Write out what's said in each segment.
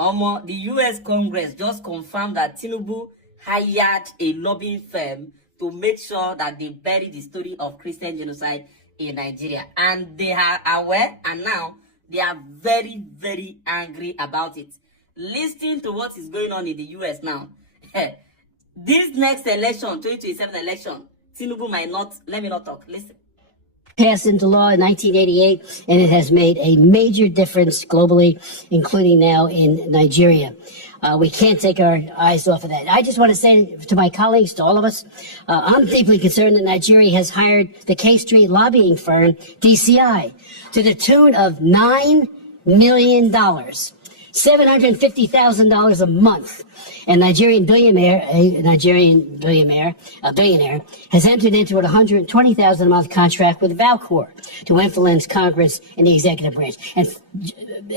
The US Congress just confirmed that Tinubu hired a lobbying firm to make sure that they bury the story of Christian genocide in Nigeria. And they are aware, and now they are very, very angry about it. Listen to what is going on in the US now. This next election, 2027 election, Tinubu might not, let me not talk, listen. Passed into law in 1988, and it has made a major difference globally, including now in Nigeria. We can't take our eyes off of that. I just want to say to my colleagues, to all of us, I'm deeply concerned that Nigeria has hired the K Street lobbying firm, DCI, to the tune of $9 million. $750,000 a month. And a billionaire, has entered into a $120,000 a month contract with Valcor to influence Congress and the executive branch. And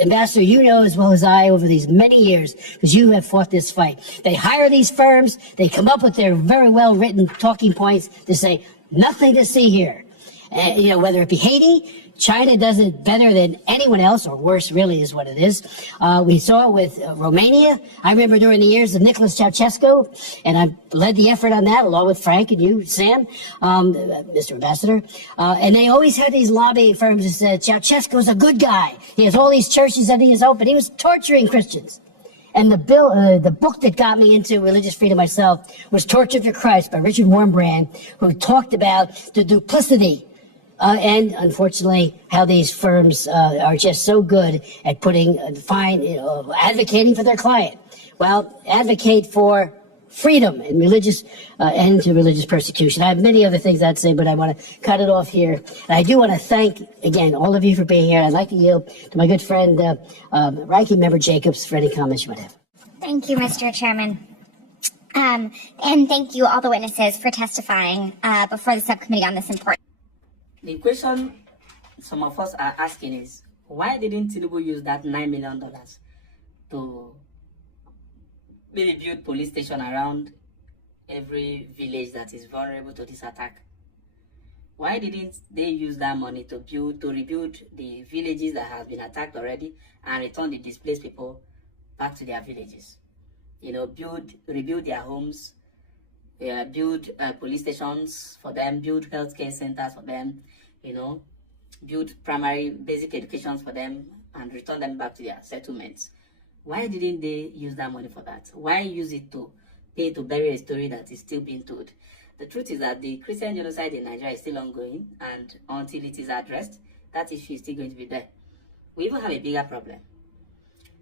Ambassador, you know as well as I over these many years, because you have fought this fight. They hire these firms, they come up with their very well written talking points to say, nothing to see here. Whether it be Haiti, China does it better than anyone else, or worse, really, is what it is. We saw it with Romania. I remember during the years of Nicholas Ceausescu, and I led the effort on that, along with Frank and you, Sam, Mr. Ambassador. And they always had these lobbying firms that said, Ceausescu's a good guy. He has all these churches that he has opened. He was torturing Christians. And the book that got me into religious freedom myself was Torture for Christ by Richard Wurmbrand, who talked about the duplicity and unfortunately, how these firms are just so good at advocating for their client. Well, advocate for freedom and end to religious persecution. I have many other things I'd say, but I want to cut it off here. And I do want to thank, again, all of you for being here. I'd like to yield to my good friend, Ranking Member Jacobs, for any comments you might have. Thank you, Mr. Chairman. And thank you, all the witnesses, for testifying before the subcommittee on this important. The question some of us are asking is, why didn't Tinubu use that $9 million to maybe build police station around every village that is vulnerable to this attack? Why didn't they use that money to rebuild the villages that have been attacked already and return the displaced people back to their villages? Rebuild their homes, build police stations for them, build healthcare centers for them, build primary basic educations for them, and return them back to their settlements. Why didn't they use that money for that? Why use it to pay to bury a story that is still being told? The truth is that the Christian genocide in Nigeria is still ongoing, and until it is addressed, that issue is still going to be there. We even have a bigger problem.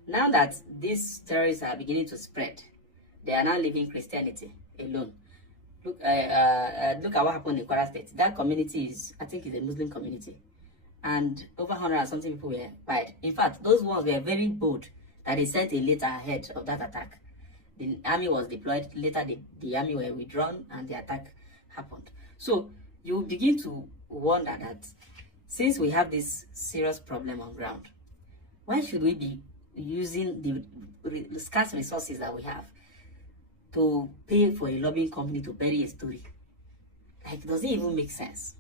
Now that these terrorists are beginning to spread, they are now leaving Christianity alone. Look at what happened in Kwara State. That community is a Muslim community. And over 100 and something people were died. In fact, those ones were very bold that they sent a letter ahead of that attack. The army was deployed. Later, the army were withdrawn and the attack happened. So you begin to wonder that since we have this serious problem on ground, why should we be using the scarce resources that we have to pay for a lobbying company to bury a story? Does it even make sense?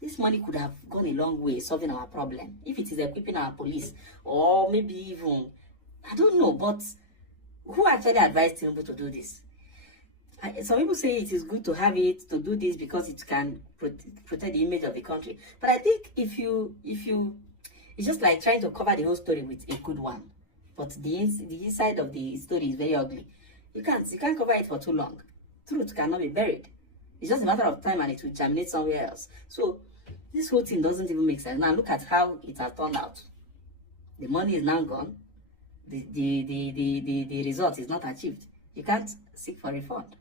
This money could have gone a long way solving our problem if it is equipping our police, or maybe even, I don't know, but who actually advised Tinubu to do this? Some people say it is good to have it, to do this because it can protect the image of the country. But I think if you, it's just like trying to cover the whole story with a good one. But the inside of the story is very ugly. You can't cover it for too long. Truth cannot be buried. It's just a matter of time and it will germinate somewhere else. So this whole thing doesn't even make sense. Now look at how it has turned out. The money is now gone. The result is not achieved. You can't seek for refund.